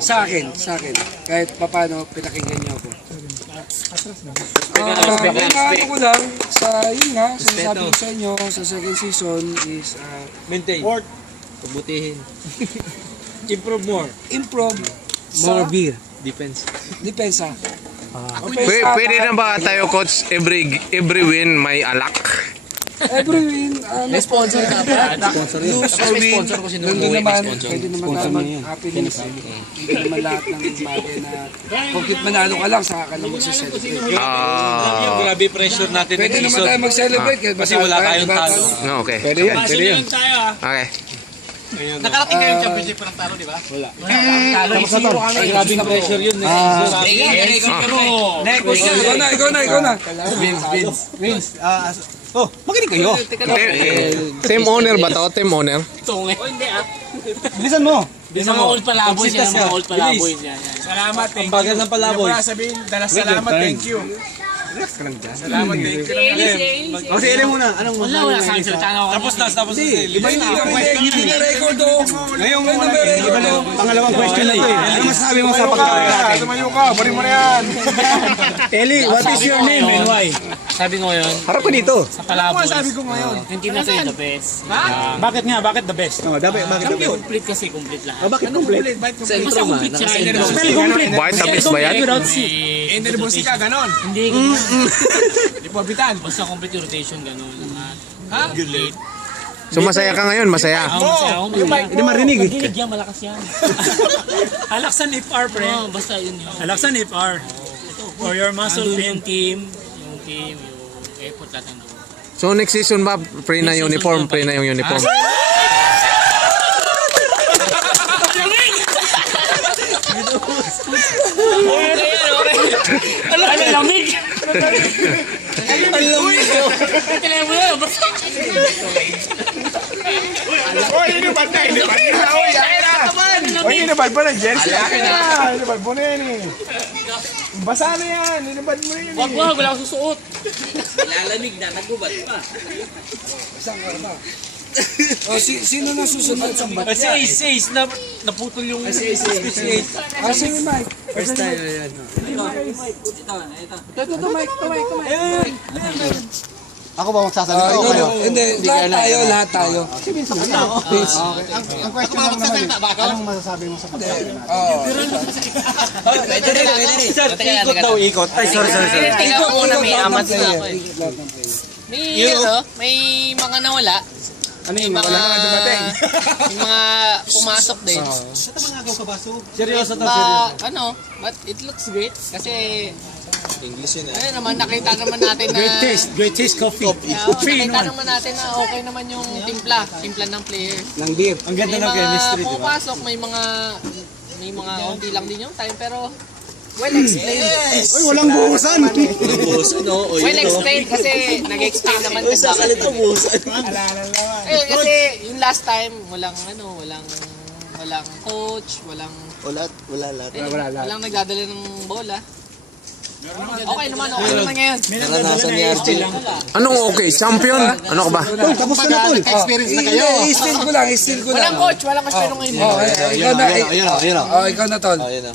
Sa akin. Kahit paano, pinakinggan niyo ako. Ano ko lang, yun nga, sinasabi ko sa inyo, sa second season is, maintain. Pabutihin. Improve more. More beer. Defense. Depensa. Pwede na ba tayo, coach, every win may alak? Every win, May sponsor ka pa. lose or win, sponsor ko si nandun Nonoy, naman, may sponsor. pwede naman tayo mag-happiness. Hindi naman lahat ng bagay na, kung manalo ka lang, saka ka lang mag-celebrate. Grabe pressure natin Pwede next naman season. tayo mag-celebrate. Kasi wala tayong talo. No, okay. Pwede yan. Okay. Nakarating kayo yung championship ng talo, di ba? Wala. Grabe pressure yun next season. Ikaw na. Vince. Makinig kayo. Team owner ba to? Team owner? Bilisan mo. Mga old palaboy yan, mga old palaboy yan. Salamat, thank you. Bagal ng palaboy. Sabihin, salamat, thank you. Relax ka lang dyan. Salamat, thank you. Kasi ilan muna. Wala sa akin salita na ako. Tapos na. Hindi na record o. Ngayong pangalawang question na ito eh. Ano masasabi mo sa pagkakita natin? Tumayo ka, bari mo na yan. Eli, what is your name and why? Sabi ko ngayon, Harap ko dito. sa palaboy, Sabi ko ngayon. yung team na sa'yo the best. Bakit nga? Bakit the best? Bakit the best? Complete kasi, complete lahat. Bakit complete? Basta complete siya. Spell complete. Vitamins ba yan? Without C. Enerbosi ka, ganon. Hindi, ganyan. Di po bitan. Basta complete yung rotation, gano'n. Complete. So masaya ka ngayon, masaya. Masaya ako. Hindi marinig eh. Marinig yan, malakas yan. Alaksan FR, pre. Basta yun yun. Alaksan FR. For your muscle Andun pain. yung team, yung effort lahat ng doon. So next season ba, free na uniform, free na yung uniform? Ano lamig? Ang lamig. Kailangan mo na, basta. Oy, inibad na. Oy, inibad pa ng jersey. Inibad mo na yan eh. Basa na yan, inibad mo yan eh. Wag, wala akong susuot. Lalamig na, nagubad pa. Isang ba? O, sino na susunod sa bat? Kasi naputol yung Si Mike. first time yan. Ito, Mike. Ako ba magsasalita o kayo? Hindi, lahat tayo. Ang question lang naman eh, anong masasabi mo sa pagkakita natin? Pwede rin. Sir, ikot daw, ikot. Ay, sorry. Tingnan ko muna, may amat sila ako eh. Lahat ng player. May mga nawala. Ano yung wala naman dumating? Yung mga pumasok din. Seryoso to, But it looks great kasi English yun ano naman, nakita naman natin na Great taste coffee. nakita naman natin na okay naman yung timpla ng player. Ng beer. Ang ganda May ng mga chemistry, di ba? pumapasok, may mga onti lang din yung time pero well explained. Uy, walang buhusan! Well explained kasi nag-explain naman kasi. Kasi yung last time walang coach, walang nagdadala ng bola. Okay naman ngayon. Naranasan ni RJ lang. Anong okay? Champion? Ano ka ba? Tapos ka na tol! Experience na kayo. I-steal ko lang. Walang coach, walang pero ngayon. Ikaw na. Ikaw na, Tol. Ayun na.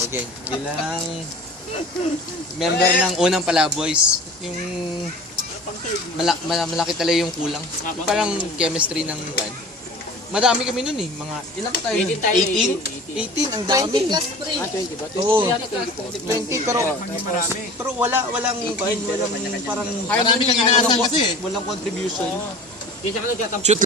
Okay, bilang member ng unang Palaboys, yung malaki talaga yung kulang. Yung parang chemistry ng band. Madami kami nun eh, mga ilan pa tayo nun? 18? Ang dami. 20 plus pre. Oo, 20 pero walang parang walang contribution. Shoot